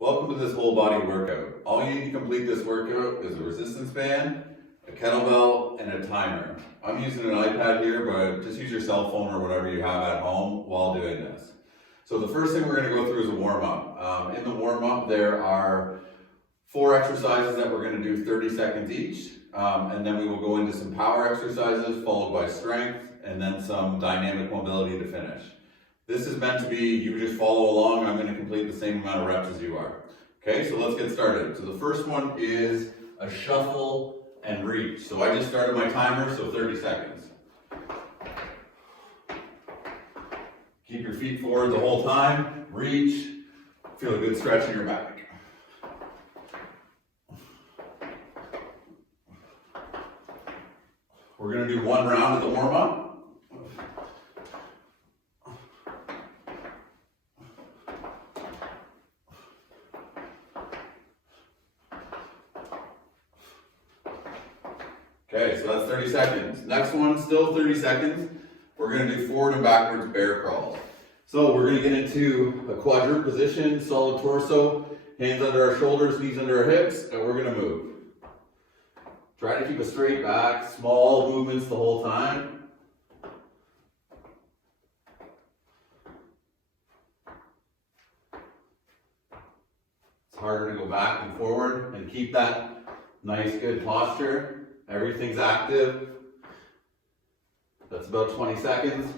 Welcome to this whole body workout. All you need to complete this workout is a resistance band, a kettlebell, and a timer. I'm using an iPad here, but just use your cell phone or whatever you have at home while doing this. So the first thing we're going to go through is a warm-up. In the warm-up, there are 4 exercises that we're going to do 30 seconds each, and then we will go into some power exercises followed by strength, and then some dynamic mobility to finish. This is meant to be, you just follow along. I'm going to complete the same amount of reps as you are. Okay, so let's get started. So the first one is a shuffle and reach. So I just started my timer, so 30 seconds. Keep your feet forward the whole time. Reach. Feel a good stretch in your back. We're going to do 1 round of the warm-up. Okay, so that's 30 seconds. Next one, still 30 seconds. We're going to do forward and backwards bear crawls. So we're going to get into a quadruped position, solid torso, hands under our shoulders, knees under our hips, and we're going to move. Try to keep a straight back, small movements the whole time. It's harder to go back and forward and keep that nice, good posture. Everything's active. That's about 20 seconds.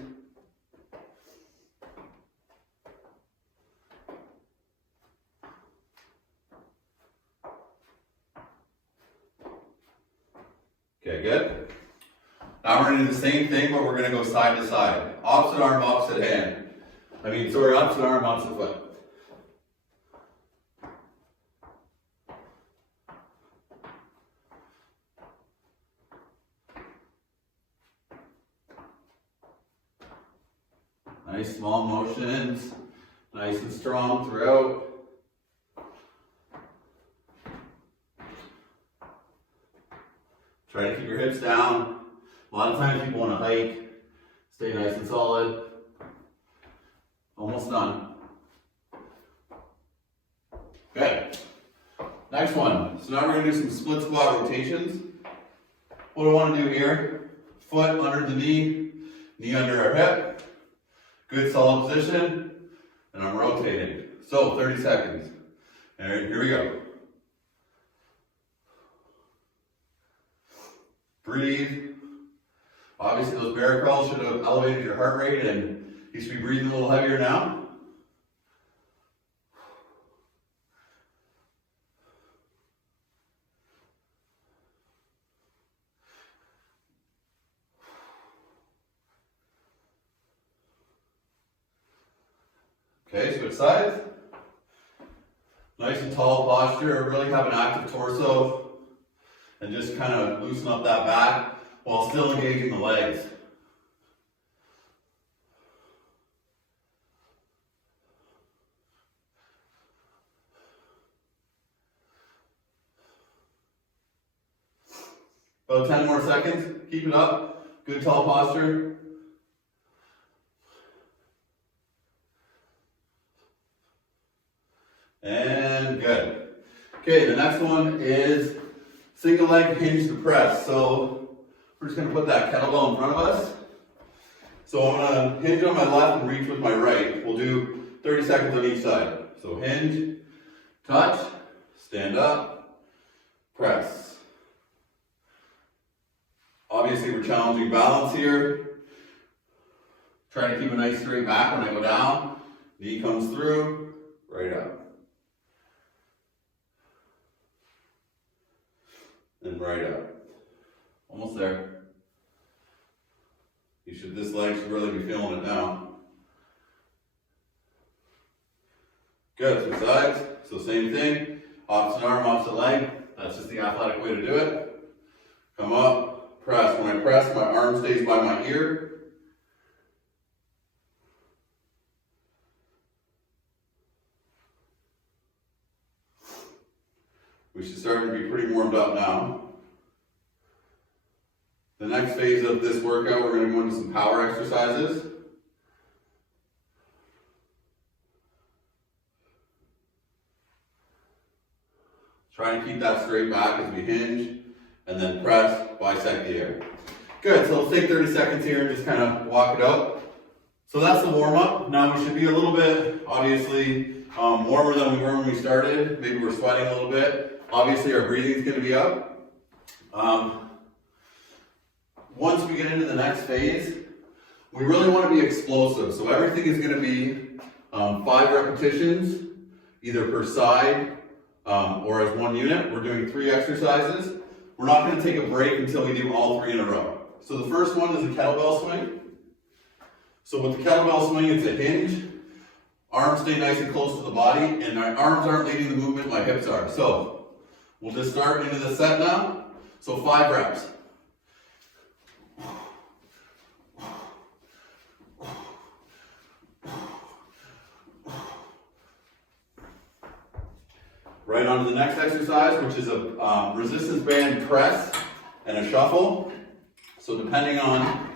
Okay, good. Now we're going to do the same thing, but we're going to go side to side. Opposite arm, opposite hand. Opposite arm, opposite foot. Nice small motions, nice and strong throughout. Try to keep your hips down. A lot of times people want to hike. Stay nice and solid. Almost done. Good. Next one. So now we're going to do some split squat rotations. What I want to do here, foot under the knee, knee under our hip. Good solid position, and I'm rotating. So 30 seconds. All right, here we go. Breathe. Obviously those bear crawls should have elevated your heart rate, and you should be breathing a little heavier now. Okay, switch sides. Nice and tall posture, really have an active torso, and just kind of loosen up that back while still engaging the legs. About 10 more seconds, keep it up, good tall posture. And good. Okay, the next one is single leg hinge to press. So we're just going to put that kettlebell in front of us. So I'm going to hinge on my left and reach with my right. We'll do 30 seconds on each side. So hinge, touch, stand up, press. Obviously we're challenging balance here. Try to keep a nice straight back when I go down. Knee comes through, right up. And right up. Almost there. This leg should really be feeling it now. Good, switch sides. So same thing. Opposite arm, opposite leg. That's just the athletic way to do it. Come up, press. When I press, my arm stays by my ear. We should start to be pretty warmed up now. The next phase of this workout, we're going to go into some power exercises. Try and keep that straight back as we hinge, and then press, bisect the air. Good, so let's take 30 seconds here and just kind of walk it out. So that's the warm up. Now we should be a little bit, obviously, warmer than we were when we started. Maybe we're sweating a little bit. Obviously our breathing is going to be up. Once we get into the next phase, we really want to be explosive. So everything is going to be 5 repetitions, either per side or as one unit. We're doing 3 exercises. We're not going to take a break until we do all 3 in a row. So the first one is a kettlebell swing. So with the kettlebell swing, it's a hinge. Arms stay nice and close to the body, and my arms aren't leading the movement, my hips are. So we'll just start into the set now. So 5 reps. Right on to the next exercise, which is a resistance band press and a shuffle. So depending on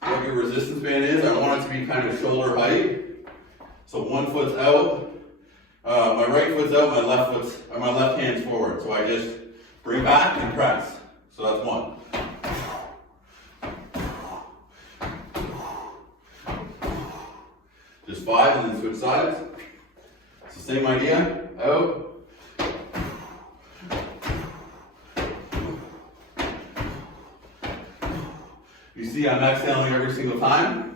what your resistance band is, I want it to be kind of shoulder height. So one foot's out, my right foot's out, my left hand's forward. So I just bring back and press. So that's 1. Just 5 and then switch sides. So same idea, out. You see I'm exhaling every single time.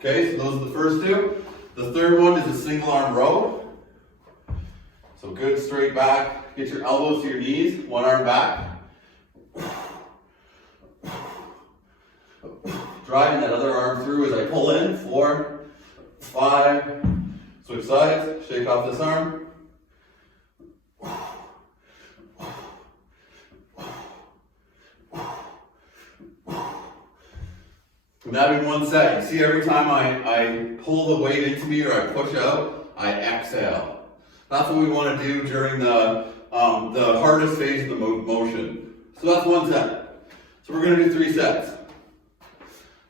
Okay, so those are the first 2. The third one is a single arm row. So good straight back, get your elbows to your knees, 1 arm back. Driving that other arm through as I pull in, 4, 5, switch sides, shake off this arm. And that in 1 set. You see every time I pull the weight into me or I push out, I exhale. That's what we want to do during the hardest phase of the motion. So that's 1 set. So we're going to do 3 sets.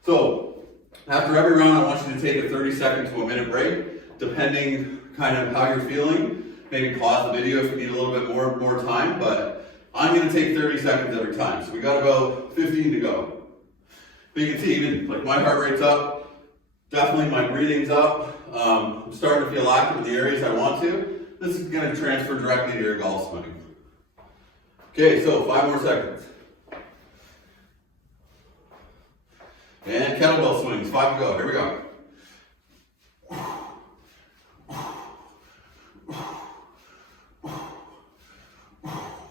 So after every round, I want you to take a 30-second to a minute break, depending kind of how you're feeling. Maybe pause the video if you need a little bit more time, but I'm going to take 30 seconds every time. So we got about 15 to go. But you can see even like my heart rate's up, definitely my breathing's up. I'm starting to feel active in the areas I want to. This is going to transfer directly to your golf swing. Okay, so 5 more seconds. And kettlebell swings, 5 to go. Here we go.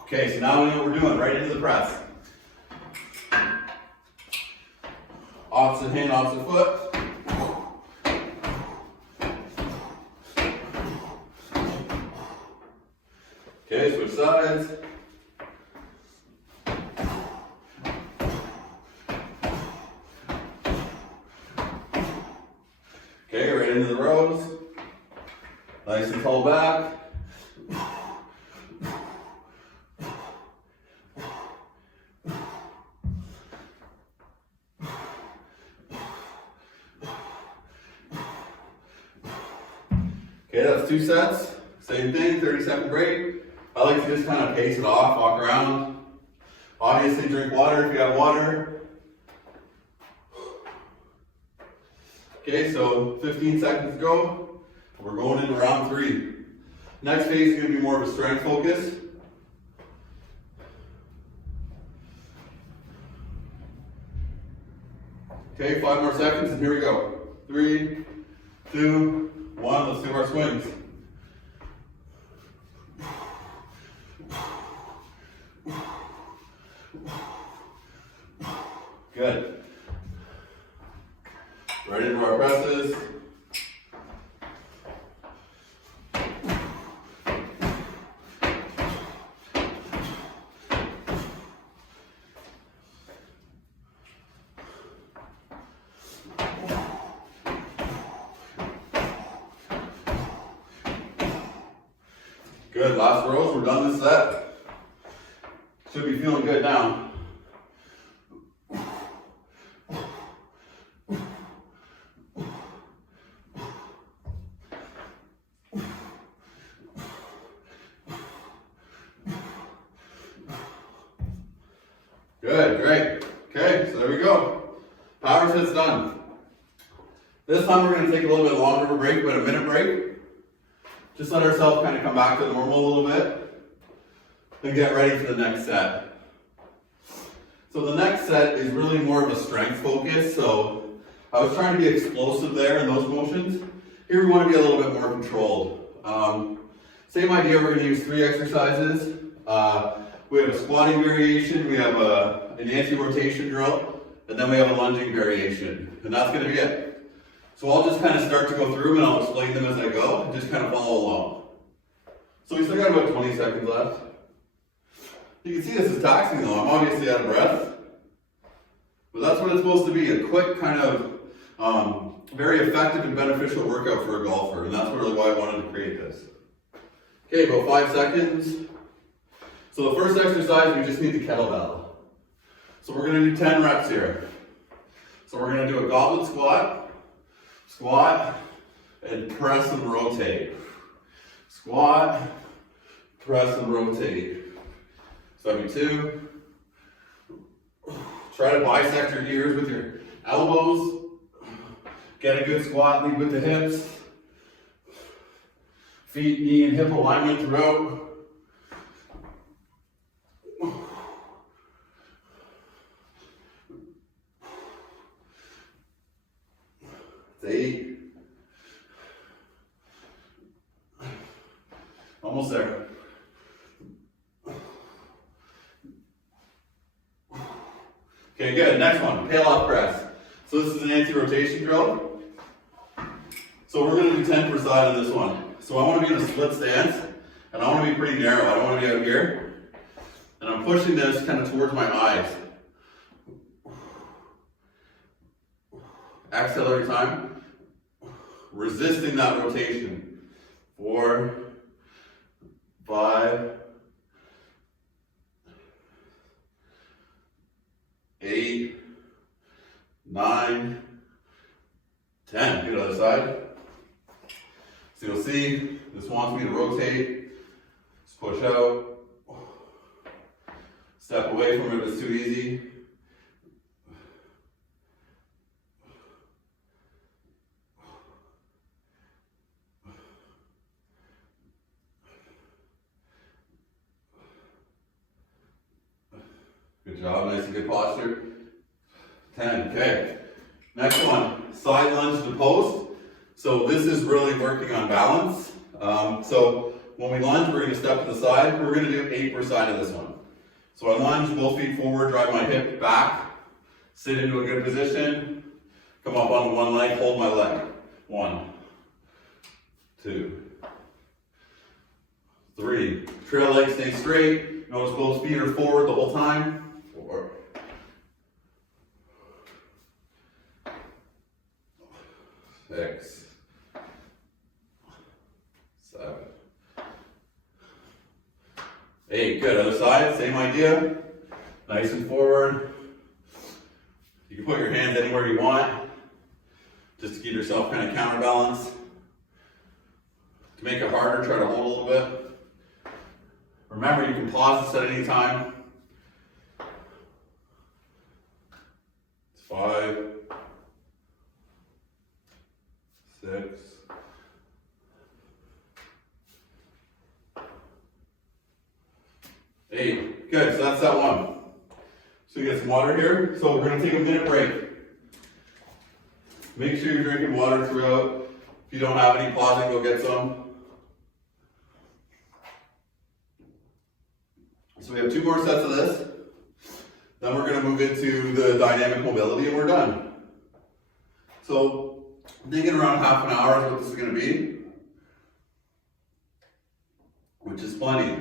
Okay, so now we know what we're doing. Right into the press. Opposite hand, opposite foot. Okay, switch sides. Okay, right into the rows. Nice and tall back. Okay, that's 2 sets. Same thing, 30-second break. I like to just kind of pace it off, walk around. Obviously, drink water if you have water. Okay, so 15 seconds to go. We're going into round 3. Next phase is going to be more of a strength focus. Okay, 5 more seconds, and here we go. 3, 2, 1, let's do our swings. Good. Right into our presses. Good, last rows, we're done this set. Should be feeling good now. Good, great. Okay, so there we go. Power sit's done. This time we're going to take a little bit longer of a break, about a minute break. Just let ourselves kind of come back to normal a little bit. Then get ready for the next set. So the next set is really more of a strength focus. So I was trying to be explosive there in those motions. Here we want to be a little bit more controlled. Same idea, we're going to use 3 exercises. We have a squatting variation, we have an anti-rotation drill, and then we have a lunging variation. And that's going to be it. So I'll just kind of start to go through them and I'll explain them as I go, and just kind of follow along. So we still got about 20 seconds left. You can see this is taxing though, I'm obviously out of breath. But that's what it's supposed to be, a quick kind of very effective and beneficial workout for a golfer, and that's really why I wanted to create this. Okay, about 5 seconds. So the first exercise, we just need the kettlebell. So we're going to do 10 reps here. So we're going to do a goblet squat, squat, and press and rotate. Squat, press and rotate. So every 2. Try to bisect your ears with your elbows. Get a good squat, lead with the hips. Feet, knee, and hip alignment throughout. It's 8. Almost there. Okay, good. Next one, Pallof Press. So this is an anti-rotation drill. So we're going to do 10 per side on this one. So I want to be in a split stance, and I want to be pretty narrow. I don't want to be out here. And I'm pushing this kind of towards my eyes. Exhale every time. Resisting that rotation. 4, 5, 8, 9, 10. Good, other side. So you'll see, this wants me to rotate. Just push out. Step away from it if it's too easy. Good job, nice and good posture. 10, okay. Next one, side lunge to post. So this is really working on balance. So when we lunge, we're going to step to the side. We're going to do 8 per side of this one. So I lunge, both feet forward, drive my hip back, sit into a good position, come up on one leg, hold my leg. 1, 2, 3. Trail leg stay straight. Notice both feet are forward the whole time. 4, 6, 7, 8. Good. Other side, same idea. Nice and forward. You can put your hands anywhere you want, just to keep yourself kind of counterbalance. To make it harder, try to hold a little bit. Remember, you can pause this at any time. It's 5, 6, 8. Good, so that's that one. So you get some water here. So we're going to take a minute break. Make sure you're drinking water throughout. If you don't have any, pause and go get some. So we have 2 more sets of this. Then we're going to move into the dynamic mobility and we're done. So I'm thinking around half an hour is what this is going to be, which is plenty.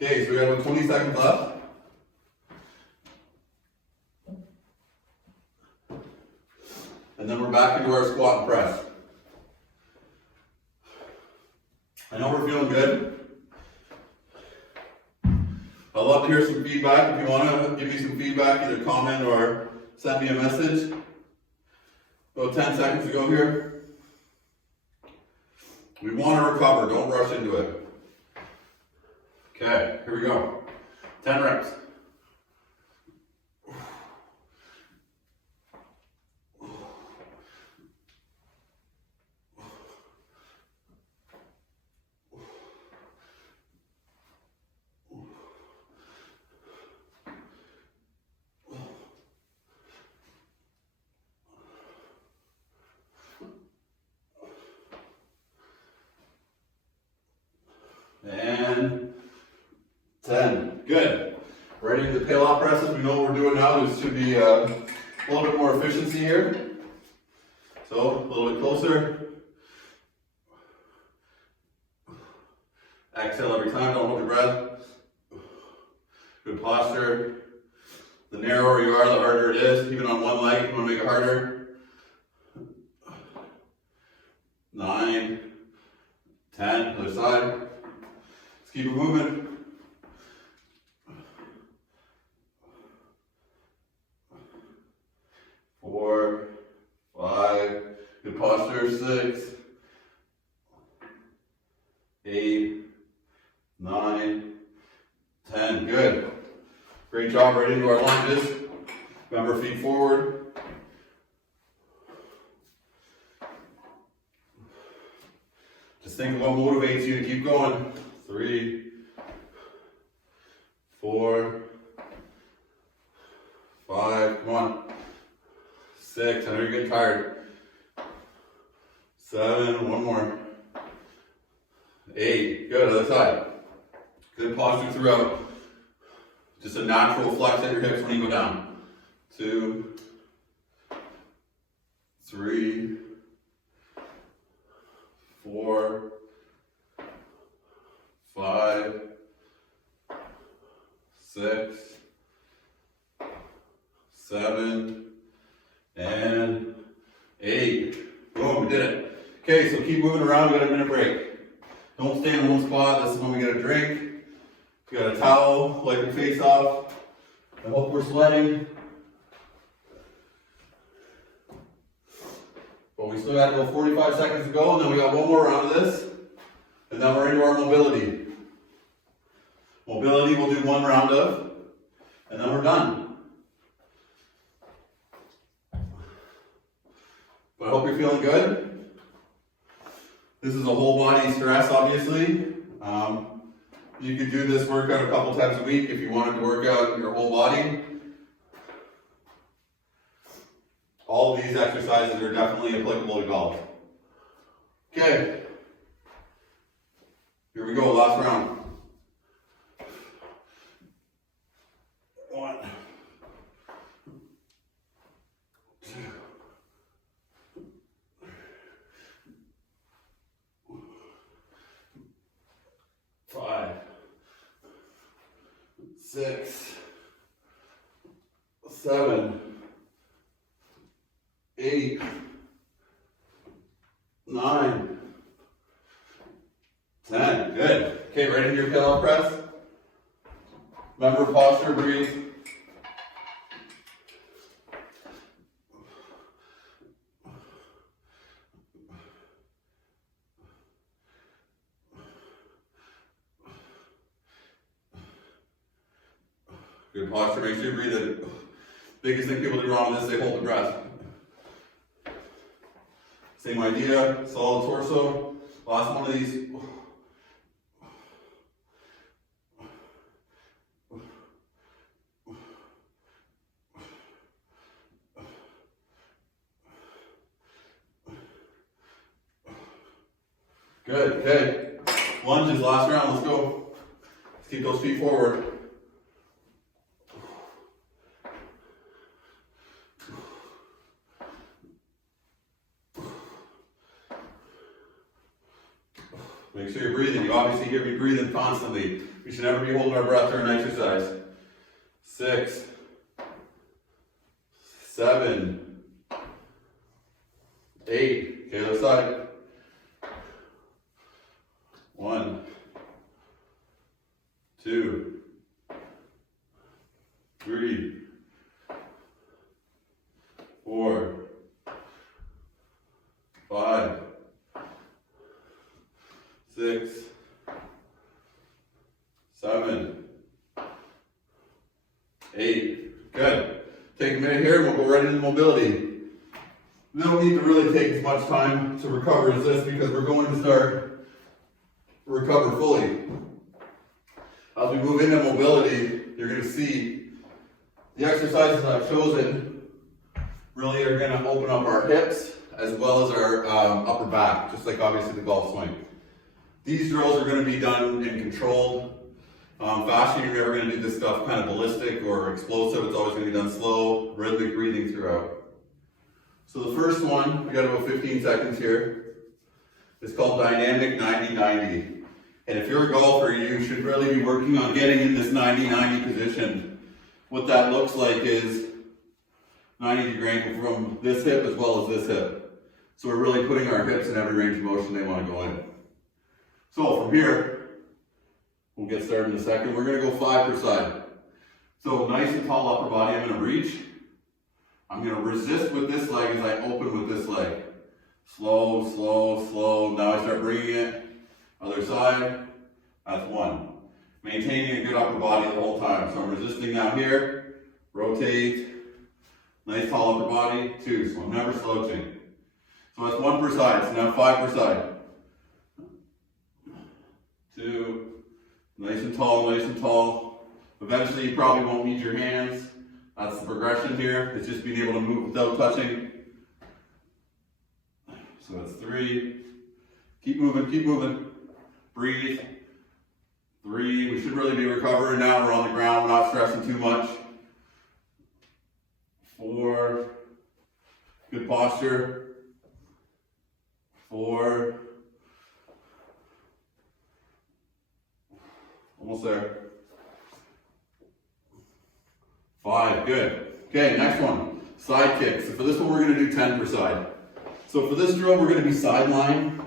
Okay, so we got about 20 seconds left. And then we're back into our squat and press. I know we're feeling good. I'd love to hear some feedback. If you want to give me some feedback, either comment or send me a message. About 10 seconds to go here. We want to recover, don't rush into it. Okay, here we go. 10 reps. incorporating the Pallof Press as we know what we're doing now. There should be a little bit more efficiency here. So, a little bit closer. Exhale every time, don't hold your breath. Good posture. The narrower you are, the harder it is. Even on one leg, if you want to make it harder. 9, 10, other side. Let's keep it moving. 4, 5, good posture. 6, 8, 9, 10, good. Great job, right into our lunges. Remember, feet forward. Just think of what motivates you to keep going. 3, 4, 5, come on. 6, I know you're getting tired. 7, one more. 8, good, other side. Good posture throughout. Just a natural flex at your hips when you go down. 2, 3, 4, 5, 6, 7, and 8. Boom, we did it. Okay, so keep moving around, we got a minute break. Don't stay in one spot, this is when we get a drink. We got a towel, wipe your face off. I hope we're sweating. But we still got about 45 seconds to go, and then we got one more round of this. And then we're into our mobility. Mobility we'll do one round of, and then we're done. But I hope you're feeling good. This is a whole body stress, obviously. You could do this workout a couple times a week if you wanted to work out your whole body. All of these exercises are definitely applicable to golf. Okay. Here we go, last round. 1, 2, 5, 6, 7, 8, 9, 10. Good. Okay, right into your Pallof Press. Remember posture, breathe. Good posture, make sure you breathe in. Biggest thing people do wrong with this, they hold the breath. Same idea, solid torso. Last one of these. Good, okay. Lunges, last round, let's go. Let's keep those feet forward. Make sure you're breathing. You obviously hear me breathing constantly. We should never be holding our breath during exercise. 6, 7, 8. Okay, other side. 1, 2, 3, 4, 5, 6, 7, 8. Good. Take a minute here and we'll go right into mobility. We don't need to really take as much time to recover as this because we're going to start recover fully. As we move into mobility, you're going to see the exercises I've chosen really are going to open up our hips as well as our upper back, just like obviously the golf swing. These drills are going to be done in controlled Fasting, you're never going to do this stuff kind of ballistic or explosive. It's always going to be done slow, rhythmic breathing throughout. So the first one, we got about 15 seconds here. It's called dynamic 90-90. And if you're a golfer, you should really be working on getting in this 90-90 position. What that looks like is 90-degree ankle from this hip as well as this hip. So we're really putting our hips in every range of motion they want to go in. So from here, we'll get started in a second. We're going to go 5 per side. So nice and tall upper body. I'm going to reach. I'm going to resist with this leg as I open with this leg. Slow, slow, slow. Now I start bringing it. Other side. That's 1. Maintaining a good upper body the whole time. So I'm resisting now here. Rotate. Nice tall upper body. 2. So I'm never slouching. So that's 1 per side. So now 5 per side. 2. Nice and tall, nice and tall. Eventually you probably won't need your hands. That's the progression here. It's just being able to move without touching. So that's 3. Keep moving, keep moving. Breathe. 3. We should really be recovering now. We're on the ground, we're not stressing too much. 4. Good posture. 4. Almost there. 5, good. Okay, next one, side kicks. So for this one, we're gonna do 10 per side. So for this drill, we're gonna be sideline.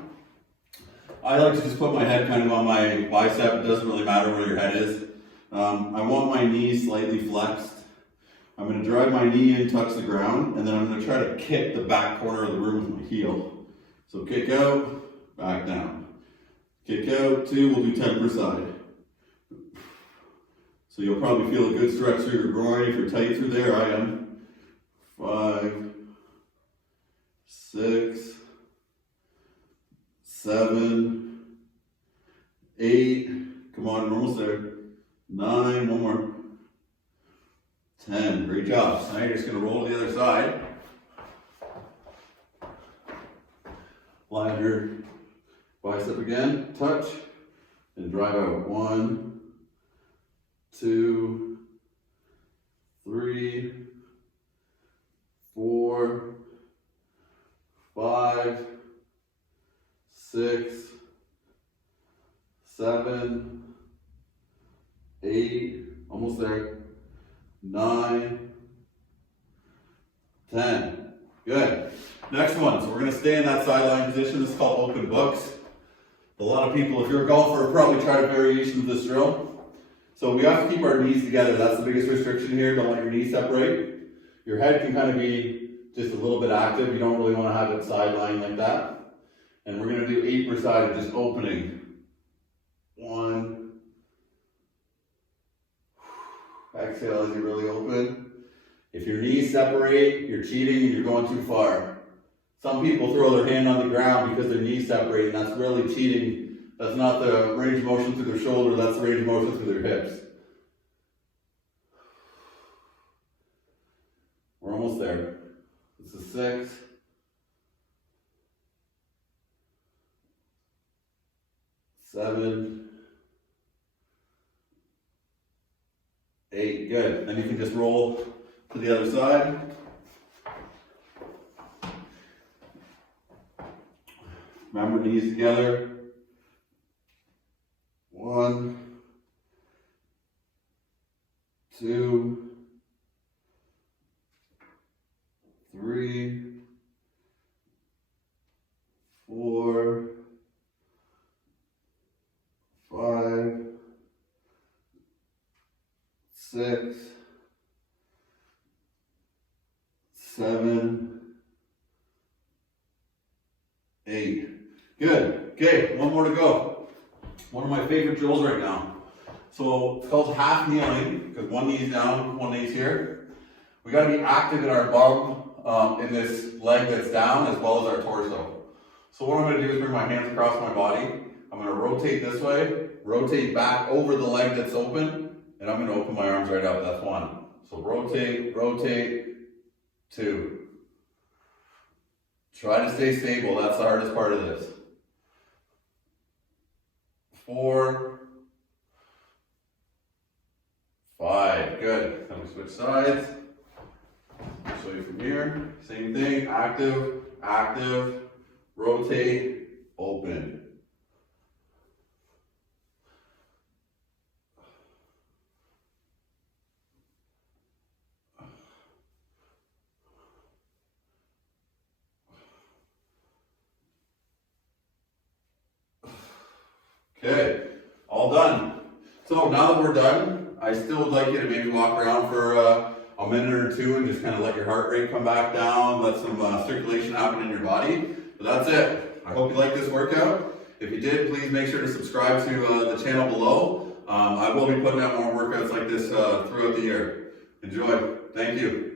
I like to just put my head kind of on my bicep. It doesn't really matter where your head is. I want my knees slightly flexed. I'm gonna drive my knee in, touch the ground, and then I'm gonna try to kick the back corner of the room with my heel. So kick out, back down. Kick out, 2, we'll do 10 per side. So you'll probably feel a good stretch through your groin if you're tight through there. I am. 5, 6, 7, 8. Come on, we're almost there. 9, one more. 10. Great job. So now you're just going to roll to the other side. Line your bicep again. Touch. And drive out. 1, 2, 3, 4, 5, 6, 7, 8, almost there, 9, 10. Good. Next one. So we're going to stay in that sideline position. This is called open books. A lot of people, if you're a golfer, probably tried a variation of this drill. So we have to keep our knees together. That's the biggest restriction here. Don't let your knees separate. Your head can kind of be just a little bit active. You don't really want to have it sidelined like that. And we're going to do 8 per side of just opening. 1. Exhale as you really open. If your knees separate, you're cheating and you're going too far. Some people throw their hand on the ground because their knees separate, and that's really cheating. That's not the range of motion through their shoulder, that's the range of motion through their hips. We're almost there. This is 6. 7. 8, good. Then you can just roll to the other side. Remember, knees together. 1, 2, 3, 4, 5, 6, 7, 8. Good. Okay, one more to go. One of my favorite drills right now. So it's called half kneeling, because one knee's down, one knee's here. We got to be active in our bum, in this leg that's down, as well as our torso. So what I'm going to do is bring my hands across my body. I'm going to rotate this way, rotate back over the leg that's open, and I'm going to open my arms right up. That's 1. So rotate, rotate, 2. Try to stay stable. That's the hardest part of this. 4, good. Then we switch sides. I'll show you from here. Same thing, active, active, rotate, open. Okay, all done. So now that we're done, I still would like you to maybe walk around for a minute or two and just kind of let your heart rate come back down, let some circulation happen in your body. But that's it. I hope you like this workout. If you did, please make sure to subscribe to the channel below. I will be putting out more workouts like this throughout the year. Enjoy. Thank you.